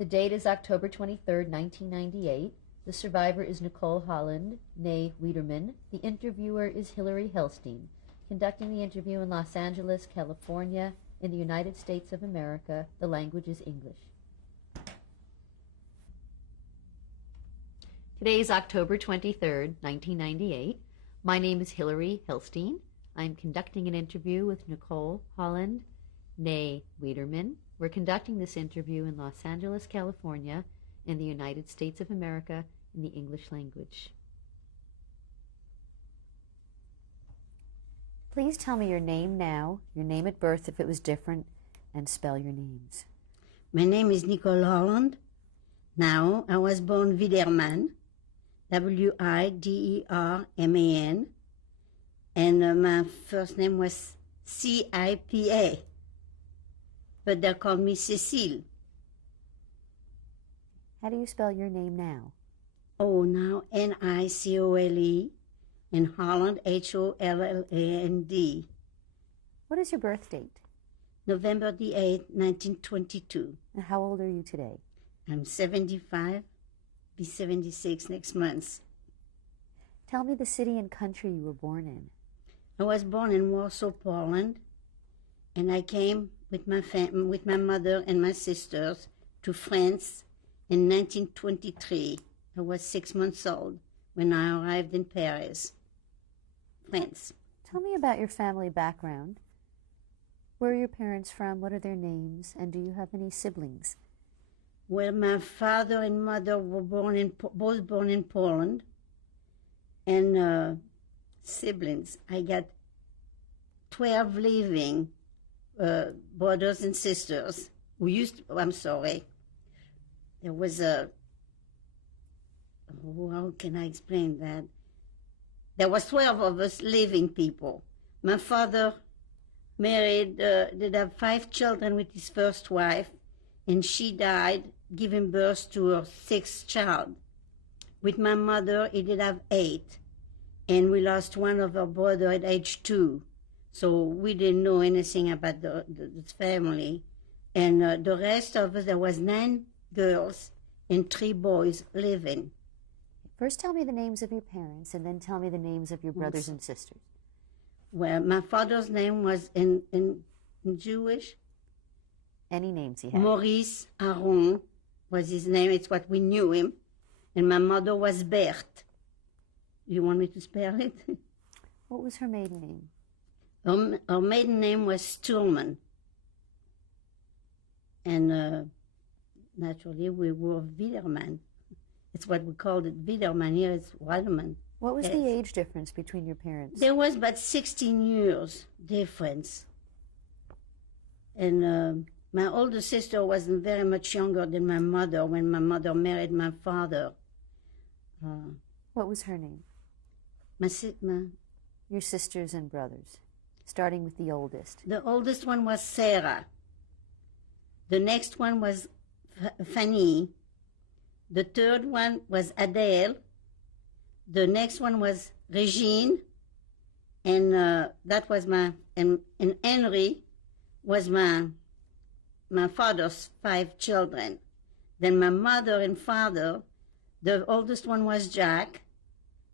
The date is October 23rd, 1998. The survivor is Nicole Holland, née Wiederman. The interviewer is Hillary Helstein. Conducting the interview in Los Angeles, California, in the United States of America. The language is English. Today is October 23rd, 1998. My name is Hillary Helstein. I'm conducting an interview with Nicole Holland, née Wiederman. We're conducting this interview in Los Angeles, California, in the United States of America, in the English language. Please tell me your name now, your name at birth if it was different, and spell your names. My name is Nicole Holland. Now, I was born Wiederman, W-I-D-E-R-M-A-N, and my first name was C-I-P-A, but they called me Cecile. How do you spell your name now? Oh, now N-I-C-O-L-E, and Holland, H-O-L-L-A-N-D. What is your birth date? November the 8th, 1922. And how old are you today? I'm 75, be 76 next month. Tell me the city and country you were born in. I was born in Warsaw, Poland, and I came with my mother and my sisters to France in 1923. I was 6 months old when I arrived in Paris, France. Tell me about your family background. Where are your parents from? What are their names? And do you have any siblings? Well, my father and mother were both born in Poland, and siblings. I got 12 living brothers and sisters. There was how can I explain that? There was 12 of us living people. My father married, did have 5 children with his first wife, and she died giving birth to her 6th child. With my mother, he did have 8, and we lost one of our brother at age 2. So we didn't know anything about the family. And the rest of us, there was 9 girls and 3 boys living. First tell me the names of your parents, and then tell me the names of your brothers and sisters. Well, my father's name was in Jewish. Any names he had? Maurice Aron was his name. It's what we knew him. And my mother was Berthe. You want me to spell it? What was her maiden name? Her maiden name was Sturman. And naturally, we were Wiederman. It's what we called it, Wiederman. Here it's Wiederman. What was the age difference between your parents? There was about 16 years difference. And my older sister wasn't very much younger than my mother when my mother married my father. What was her name? Your sisters and brothers, starting with the oldest. The oldest one was Sarah. The next one was Fanny. The third one was Adele. The next one was Regine. And that was and Henry was my father's 5 children. Then my mother and father, the oldest one was Jack.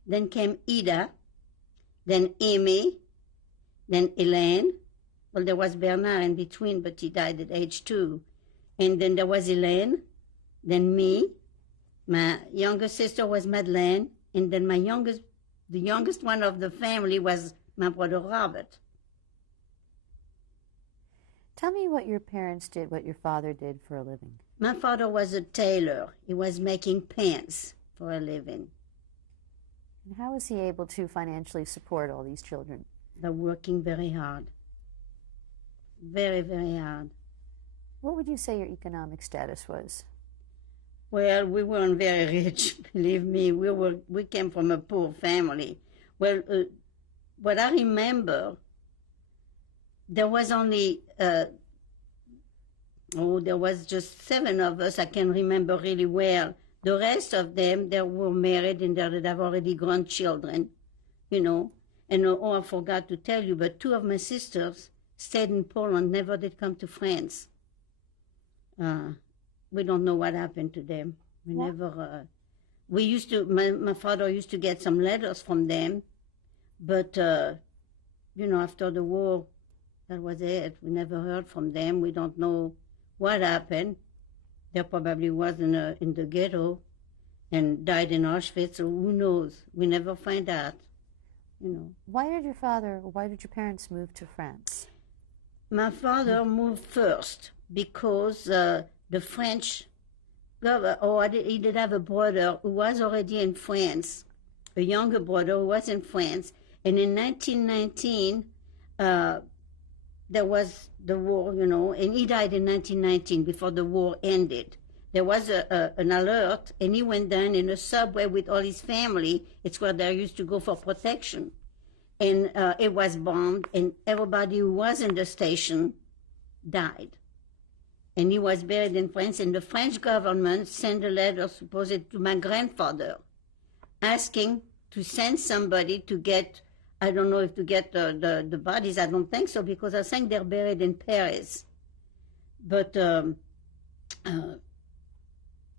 Then came Ida. Then Amy. Then Elaine. Well, there was Bernard in between, but he died at age 2. And then there was Elaine. Then me. My younger sister was Madeleine. And then the youngest one of the family was my brother Robert. Tell me what your parents did, what your father did for a living. My father was a tailor. He was making pants for a living. And how was he able to financially support all these children? They're working very hard. Very, very hard. What would you say your economic status was? Well, we weren't very rich, believe me. We came from a poor family. Well, what I remember, there was only, there was just 7 of us I can remember really well. The rest of them, they were married and they have already grown children, you know. And I forgot to tell you, but 2 of my sisters stayed in Poland, never did come to France. we don't know what happened to them. We never. We used to. My father used to get some letters from them, but after the war, that was it. We never heard from them. We don't know what happened. They probably was in the ghetto and died in Auschwitz, so who knows? We never find out, Why did your parents move to France? My father moved first because the French he did have a brother who was already in France, a younger brother who was in France, and in 1919, there was the war, and he died in 1919 before the war ended. There was an alert, and he went down in a subway with all his family. It's where they used to go for protection. And it was bombed, and everybody who was in the station died. And he was buried in France, and the French government sent a letter, supposedly to my grandfather, asking to send somebody to get, I don't know if to get the bodies, I don't think so, because I think they're buried in Paris. But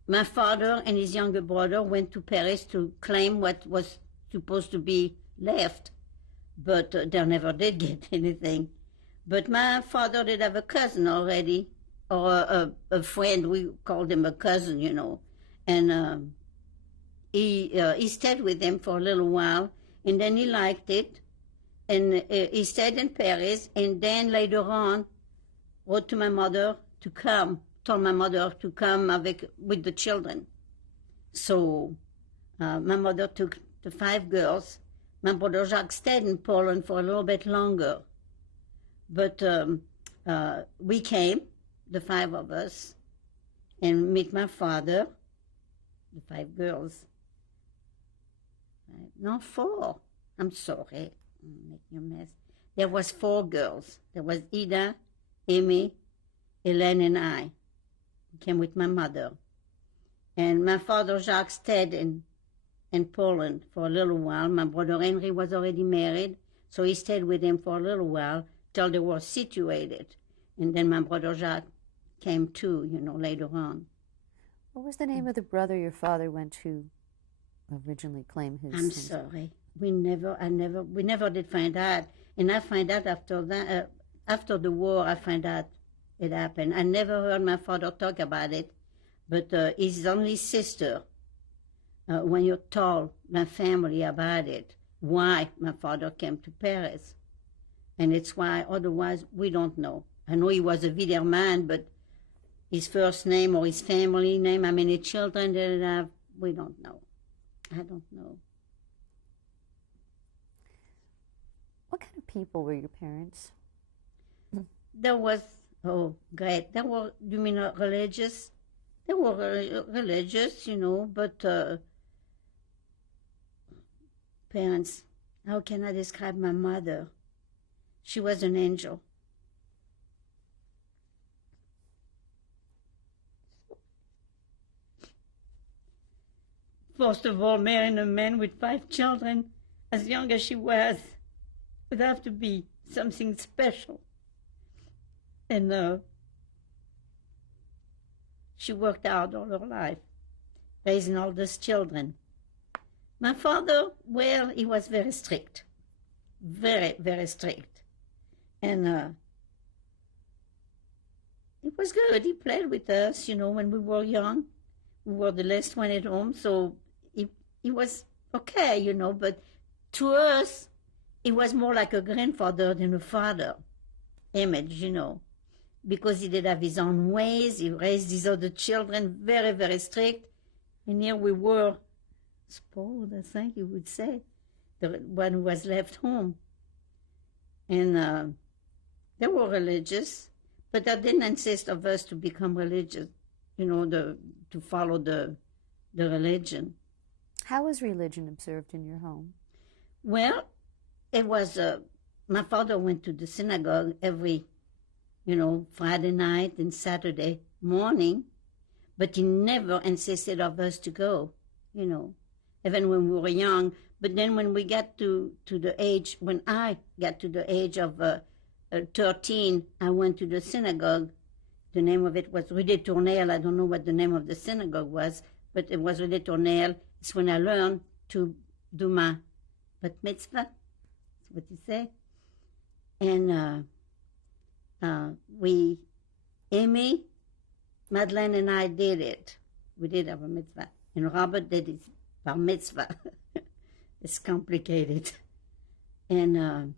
my father and his younger brother went to Paris to claim what was supposed to be left, but they never did get anything. But my father did have a cousin already, or a friend. We called him a cousin, and he stayed with them for a little while, and then he liked it, and he stayed in Paris, and then later on wrote to my mother to come, told my mother to come with the children. So my mother took the 5 girls. My brother Jacques stayed in Poland for a little bit longer. But we came, the 5 of us, and meet my father, the 5 girls. No, 4. I'm sorry. I'm making a mess. There was 4 girls. There was Ida, Amy, Hélène, and I. We came with my mother. And my father Jacques stayed in Poland for a little while. My brother Henry was already married, so he stayed with him for a little while till they were situated. And then my brother Jacques came too, later on. What was the name of the brother your father went to originally claim his? I'm sorry. We never did find out. And I find out after that, after the war, I find out it happened. I never heard my father talk about it, but his only sister, when you told my family about it, why my father came to Paris. And it's why, otherwise, we don't know. I know he was a Villers man, but his first name or his family name, how many children did he have, we don't know. I don't know. What kind of people were your parents? There was, great. You mean religious? They were religious, but parents, how can I describe my mother? She was an angel. First of all, marrying a man with 5 children, as young as she was, would have to be something special. And she worked hard all her life, raising all those children. My father, well, he was very strict, very, very strict. And it was good. He played with us, when we were young. We were the last one at home, so he was okay, but to us, he was more like a grandfather than a father image, because he did have his own ways. He raised his other children very, very strict. And here we were, spoiled, I think you would say, the one who was left home. And they were religious, but that didn't insist of us to become religious, to follow the religion. How was religion observed in your home? Well, it was, my father went to the synagogue every, Friday night and Saturday morning, but he never insisted of us to go, even when we were young. But then when we got to the age, when I got to the age of 13, I went to the synagogue The name of it was Rue des Tournelles. I don't know what the name of the synagogue was, but it was Rue des Tournelles. It's when I learned to do my bat mitzvah. That's what you say. And Amy, Madeleine, and I did it. We did our mitzvah. And Robert did his bar mitzvah. It's complicated. And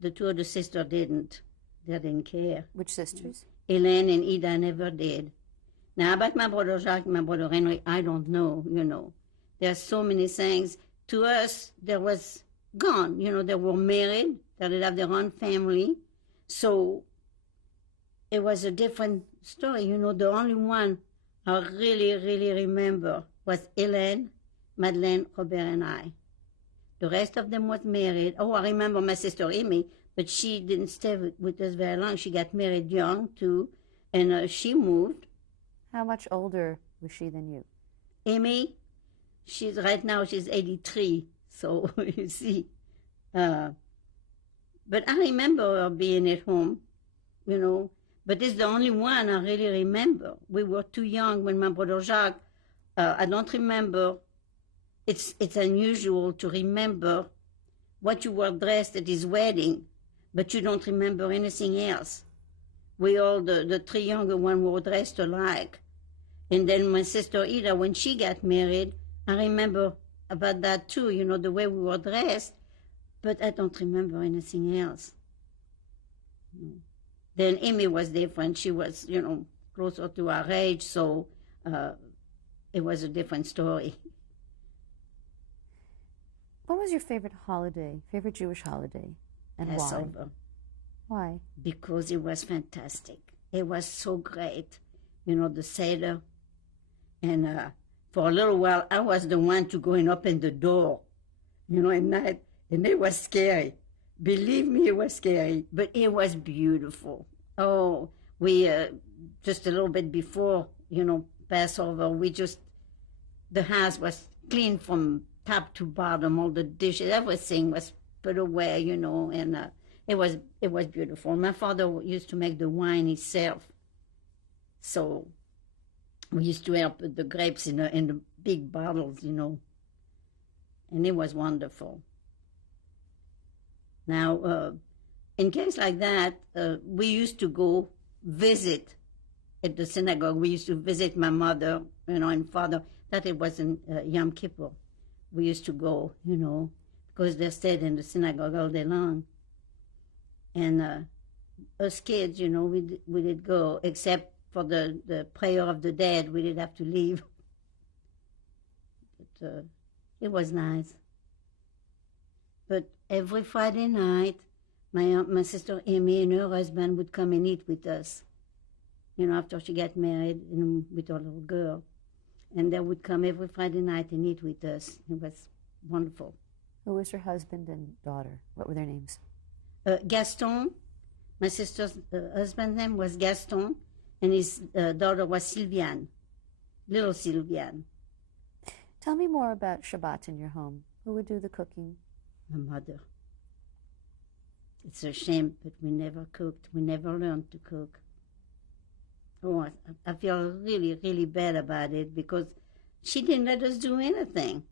the two of the sisters didn't. They didn't care. Which sisters? Hélène and Ida never did. Now, about my brother Jacques and my brother Henry, I don't know, There are so many things. To us, there was gone. They were married. They did have their own family. So it was a different story. The only one I really, really remember was Hélène, Madeleine, Robert, and I. The rest of them was married. Oh, I remember my sister Amy, but she didn't stay with us very long. She got married young, too, and she moved. How much older was she than you? Amy, right now she's 83, so you see. But I remember her being at home, but it's the only one I really remember. We were too young when my brother Jacques, I don't remember. It's unusual to remember what you were dressed at his wedding, but you don't remember anything else. We all, the three younger ones, were dressed alike. And then my sister Ida, when she got married, I remember about that too, the way we were dressed, but I don't remember anything else. Then Amy was different. She was, closer to our age, so it was a different story. What was your favorite holiday, favorite Jewish holiday, and Passover. Why? Because it was fantastic. It was so great. The Seder. And for a little while, I was the one to go and open the door, at night. And it was scary. Believe me, it was scary. But it was beautiful. Oh, we, just a little bit before, Passover, the house was clean from top to bottom, all the dishes, everything was put away, and it was beautiful. My father used to make the wine himself, so we used to help the grapes in the big bottles, and it was wonderful. Now, in case like that, we used to go visit at the synagogue. We used to visit my mother, and father. That it wasn't Yom Kippur. We used to go, because they stayed in the synagogue all day long. And us kids, we did go, except for the prayer of the dead. We did have to leave. But it was nice. But every Friday night, my sister Amy and her husband would come and eat with us, after she got married with her little girl. And they would come every Friday night and eat with us. It was wonderful. Who was her husband and daughter? What were their names? Gaston. My sister's husband's name was Gaston, and his daughter was Sylviane, little Sylviane. Tell me more about Shabbat in your home. Who would do the cooking? My mother. It's a shame, but we never cooked. We never learned to cook. Oh, I feel really, really bad about it because she didn't let us do anything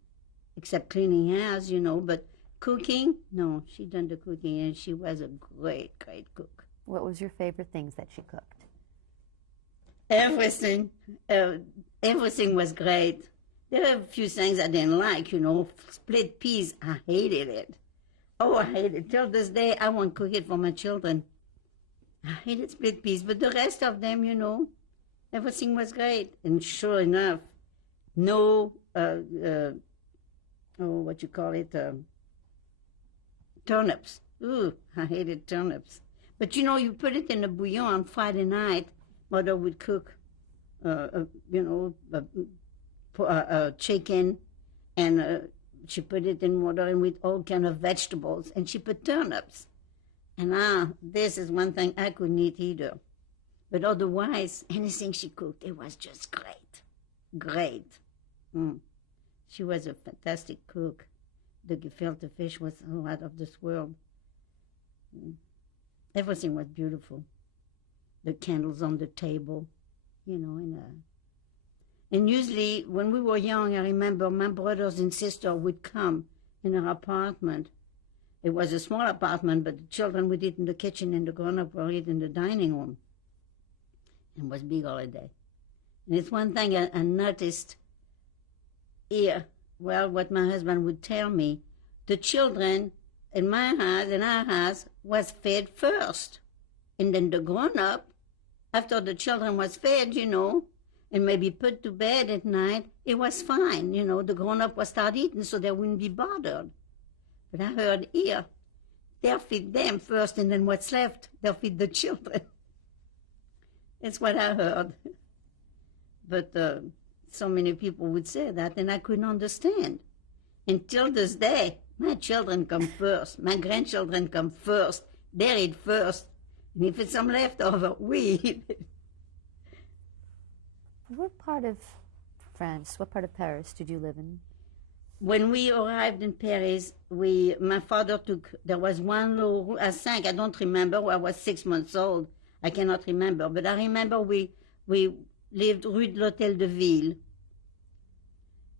except cleaning house, but cooking, no, she done the cooking, and she was a great, great cook. What was your favorite things that she cooked? Everything. Everything was great. There were a few things I didn't like, split peas. I hated it. Oh, I hate it. Till this day, I won't cook it for my children. I hated split peas, but the rest of them, everything was great. And sure enough, no, turnips. Ooh, I hated turnips. But you put it in a bouillon on Friday night. Mother would cook, chicken, and she put it in water and with all kind of vegetables, and she put turnips. And this is one thing I couldn't eat either. But otherwise, anything she cooked, it was just great. Great. She was a fantastic cook. The gefilte fish was out of this world. Everything was beautiful. the candles on the table, and usually when we were young, I remember my brothers and sister would come in our apartment. It was a small apartment, but the children would eat in the kitchen and the grown-up would eat in the dining room. It was a big holiday. And it's one thing I noticed here, well, what my husband would tell me, the children in my house, in our house, was fed first. And then the grown-up, after the children was fed, and maybe put to bed at night, it was fine. The grown-up was start eating so they wouldn't be bothered. But I heard here, they'll feed them first, and then what's left, they'll feed the children. That's what I heard. But so many people would say that, and I couldn't understand. Until this day, my children come first. My grandchildren come first. They eat first. And if it's some leftover, we eat it. What part of France, what part of Paris did you live in? When we arrived in Paris, my father there was one little, I think, I don't remember, I was 6 months old. I cannot remember, but I remember we lived Rue de l'Hôtel de Ville.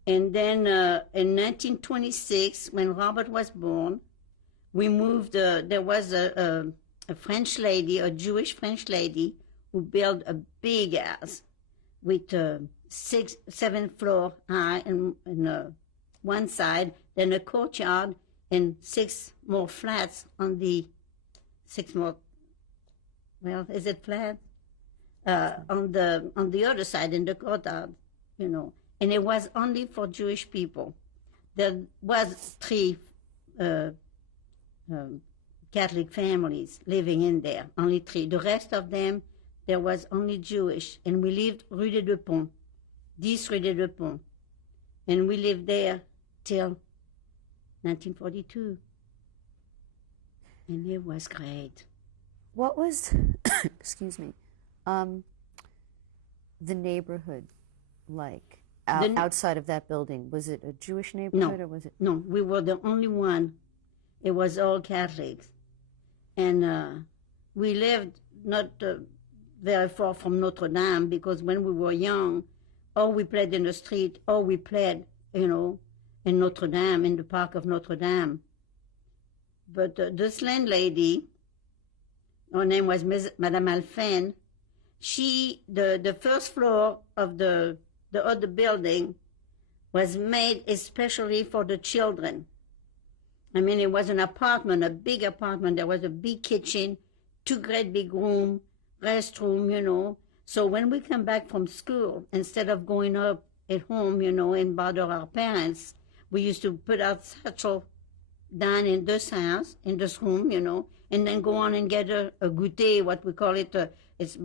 And then in 1926, when Robert was born, we moved, there was a French lady, a Jewish French lady, who built a big house with 7 floor high and one side, then a courtyard and 6 more flats on the 6 more. Well, is it flat? On the other side in the courtyard, and it was only for Jewish people. There was 3 Catholic families living in there, only 3. The rest of them, there was only Jewish, and we lived Rue des Deux Ponts, 10 Rue des Deux Ponts, and we lived there till 1942, and it was great. What was, excuse me, the neighborhood like outside of that building? Was it a Jewish neighborhood, or was it? No, we were the only one. It was all Catholics. And we lived not very far from Notre Dame, because when we were young, or we played in the street, or we played, in Notre Dame, in the park of Notre Dame. But this landlady, her name was Madame Alphen, the first floor of the other building was made especially for the children. I mean, it was an apartment, a big apartment. There was a big kitchen, 2 great big rooms, restroom, So when we come back from school, instead of going up at home, and bother our parents, we used to put our satchel down in this house, in this room, and then go on and get a goûter, what we call it, it's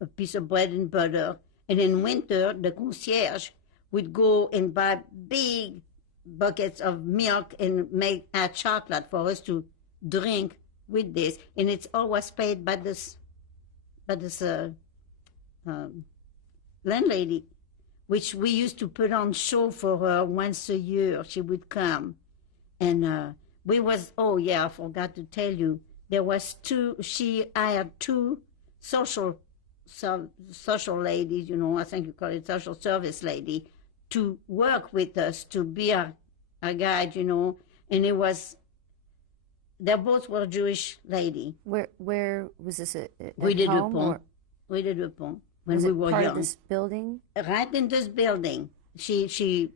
a piece of bread and butter. And in winter, the concierge would go and buy big buckets of milk and make hot chocolate for us to drink with this. And it's always paid by this landlady, which we used to put on show for her once a year. She would come. And I forgot to tell you, she hired 2 social ladies, I think you call it social service lady, to work with us, to be our guide, and it was, they both were Jewish lady. Where was this, at Rue des Deux home? Ponts. Rue des Deux Ponts, when we were part young. of this building? Right in this building. She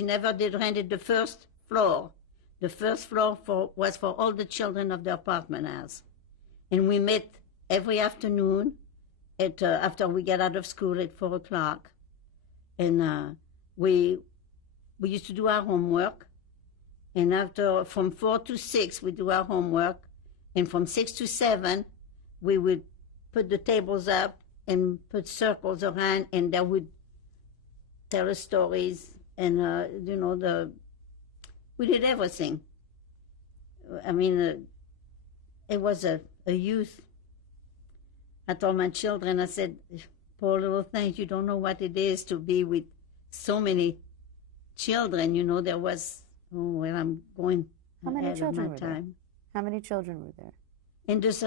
never did rented the first floor. The first floor was for all the children of the apartment house. And we met every afternoon after we get out of school at 4 o'clock. And we used to do our homework. And from 4 to 6, we do our homework. And from 6 to 7, we would put the tables up and put circles around, and they would tell us stories. And, we did everything. I mean, it was a youth. I told my children, I said, poor little things, you don't know what it is to be with so many children. There was, I'm going ahead of my time. How many children were there? And this,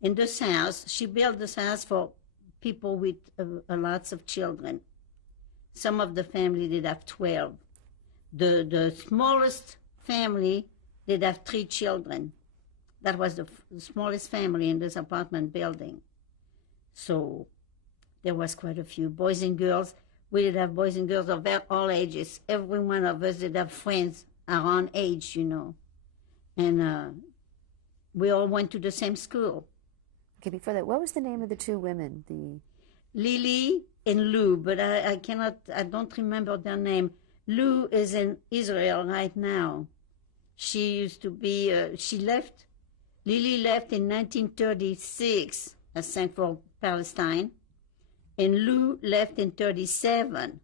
in this house. She built this house for people with lots of children. Some of the family did have 12. The smallest family did have 3 children. That was the smallest family in this apartment building. So there was quite a few boys and girls. We did have boys and girls of all ages. Every one of us did have friends around age, you know. And we all went to the same school. Okay, before that, what was the name of the 2 women? Lily and Lou, but I don't remember their name. Lou is in Israel right now. She used to be, Lily left in 1936, I think, for Palestine, and Lou left in 37.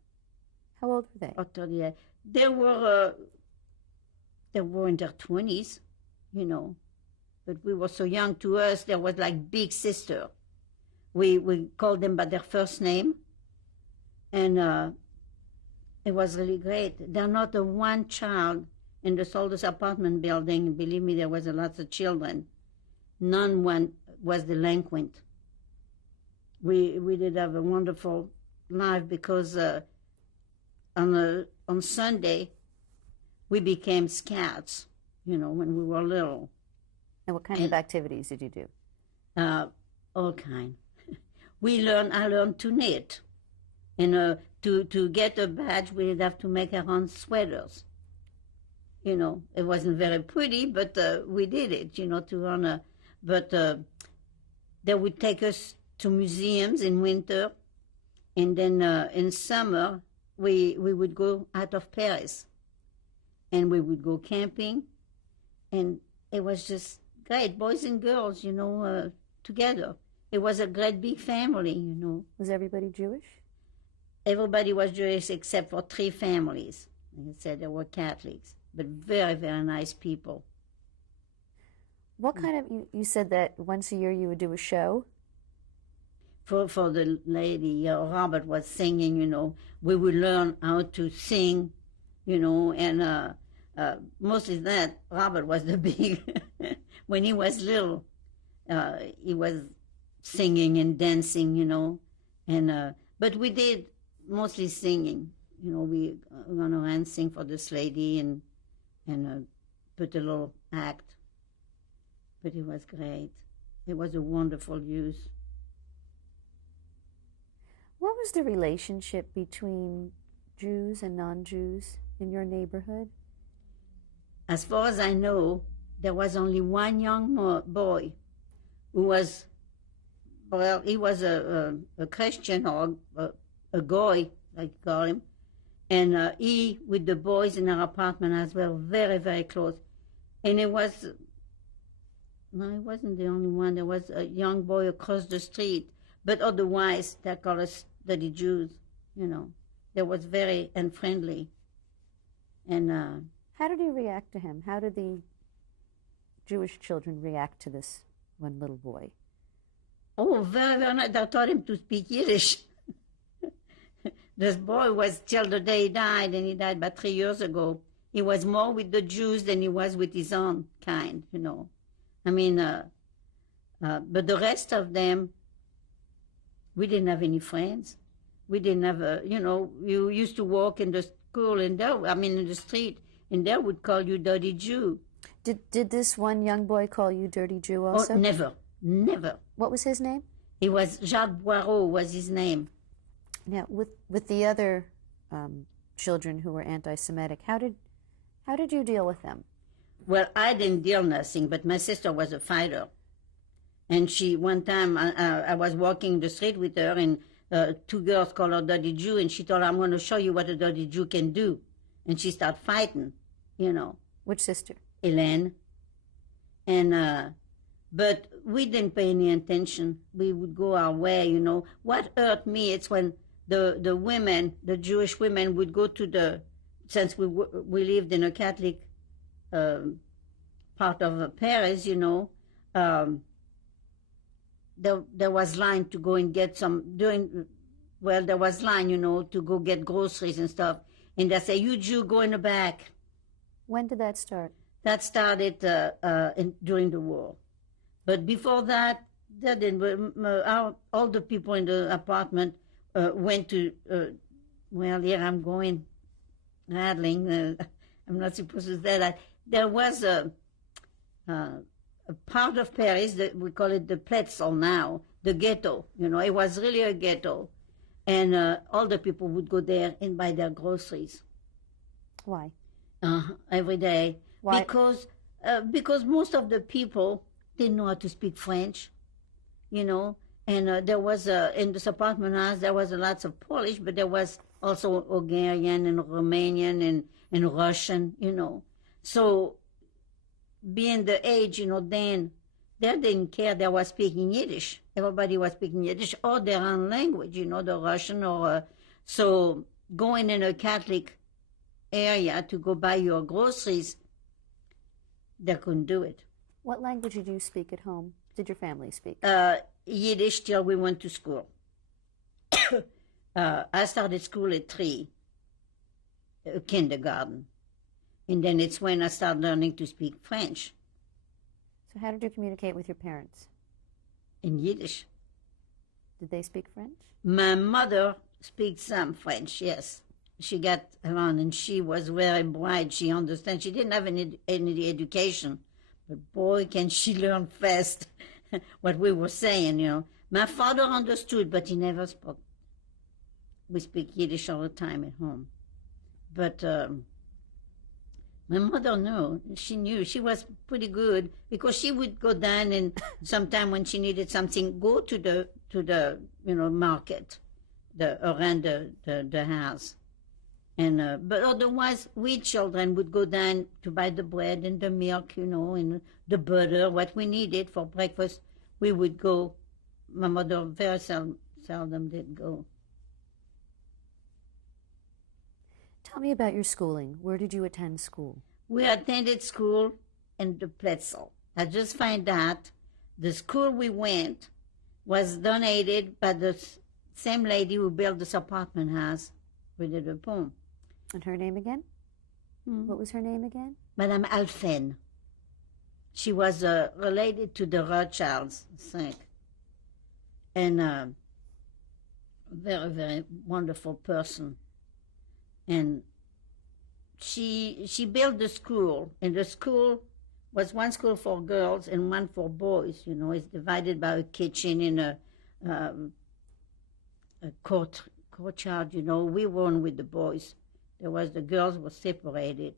How old were they? Or 38. They were in their 20s, you know, but we were so young. To us, there was like big sister. We called them by their first name, and it was really great. They're not the one child in this oldest apartment building. Believe me, there was a lot of children. None one was delinquent. We did have a wonderful life because on Sunday we became scouts, you know, when we were little. And what kind of activities did you do? All kind. I learned to knit. And to get a badge, we did have to make our own sweaters. You know, it wasn't very pretty, but we did it, you know, to earn a... But they would take us to museums in winter, and then in summer, we would go out of Paris, and we would go camping, and it was just great, boys and girls, you know, together. It was a great big family, you know. Was everybody Jewish? Everybody was Jewish except for 3 families. Like I said, they were Catholics, but very, very nice people. What kind of, you said that once a year you would do a show? For the lady, Robert was singing, you know. We would learn how to sing, you know, and mostly that, Robert was the big, when he was little, he was singing and dancing, you know, and but we did mostly singing, you know. We run around and sing for this lady and put a little act, but it was great. It was a wonderful use. What was the relationship between Jews and non-Jews in your neighborhood? As far as I know, there was only one young boy who was, well, he was a Christian or a goy, like you call him, and he, with the boys in our apartment as well, very, very close. And it was, no, he wasn't the only one. There was a young boy across the street, but otherwise, they call us dirty Jews, you know. They was very unfriendly. And how did you react to him? How did the Jewish children react to this one little boy? Oh, very, very nice. They taught him to speak Yiddish. This boy was, till the day he died, and he died about 3 years ago, he was more with the Jews than he was with his own kind, you know. I mean, but the rest of them, we didn't have any friends. We didn't have you know, you used to walk in the school, and in the street, and they would call you dirty Jew. Did this one young boy call you dirty Jew also? Oh, never, never. What was his name? He was, Jacques Boireau was his name. Now, with the other children who were anti-Semitic, how did you deal with them? Well, I didn't deal nothing, but my sister was a fighter. And one time, I was walking the street with her, and 2 girls called her dirty Jew, and she told her, I'm going to show you what a dirty Jew can do. And she started fighting, you know. Which sister? Hélène. And, but we didn't pay any attention. We would go our way, you know. What hurt me, it's when the women, the Jewish women, would go to since we lived in a Catholic part of Paris, you know, there was line to go and get there was line, you know, to go get groceries and stuff. And they say, you Jew, go in the back. When did that start? That started during the war. But before that, They didn't. All the people in the apartment went to, well, here I'm going, rattling. I'm not supposed to say that. There was a part of Paris that we call it the Pletzel now, the ghetto. It was really a ghetto. And all the people would go there and buy their groceries. Why? Every day. Why? Because most of the people didn't know how to speak French, and there was in this apartment house there was lots of Polish, but there was also Hungarian and Romanian and Russian, So being the age, then they didn't care. They were speaking Yiddish. Everybody was speaking Yiddish or their own language, the Russian or so going in a Catholic area to go buy your groceries, they couldn't do it. What language did you speak at home? Did your family speak? Yiddish till we went to school. I started school at 3, kindergarten. And then it's when I started learning to speak French. So how did you communicate with your parents? In Yiddish. Did they speak French? My mother speaks some French, yes. She got around and she was very bright. She understands. She didn't have any education. But boy, can she learn fast what we were saying, My father understood, but he never spoke. We speak Yiddish all the time at home. But my mother knew. She knew. She was pretty good because she would go down and sometime when she needed something, go to the market, around the house. And but otherwise, we children would go down to buy the bread and the milk, and the butter, what we needed for breakfast. We would go. My mother very seldom did go. Tell me about your schooling. Where did you attend school? We attended school in the Pletzel. I just find out the school we went was donated by the same lady who built this apartment house with the poem. And her name again? What was her name again? Madame Alphen. She was related to the Rothschilds, I think. And a very, very wonderful person. And she built the school, and the school was one school for girls and one for boys. It's divided by a kitchen and a courtyard. We weren't with the boys. The girls were separated.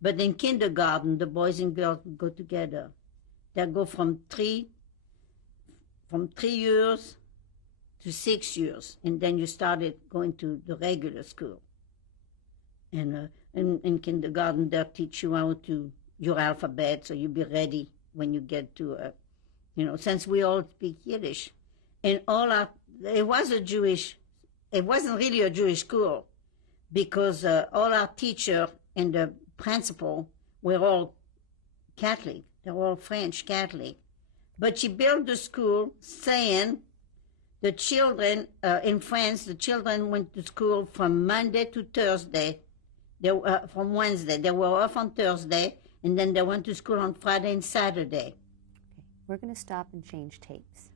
But in kindergarten, the boys and girls would go together. They go from 3 years to 6 years, and then you started going to the regular school. And in kindergarten, they'll teach you how to your alphabet, so you'll be ready when you get to, since we all speak Yiddish. And it wasn't really a Jewish school, because all our teacher and the principal were all Catholic. They were all French Catholic. But she built the school saying the children, in France, the children went to school from Monday to Thursday. From Wednesday. They were off on Thursday, and then they went to school on Friday and Saturday. Okay. We're going to stop and change tapes.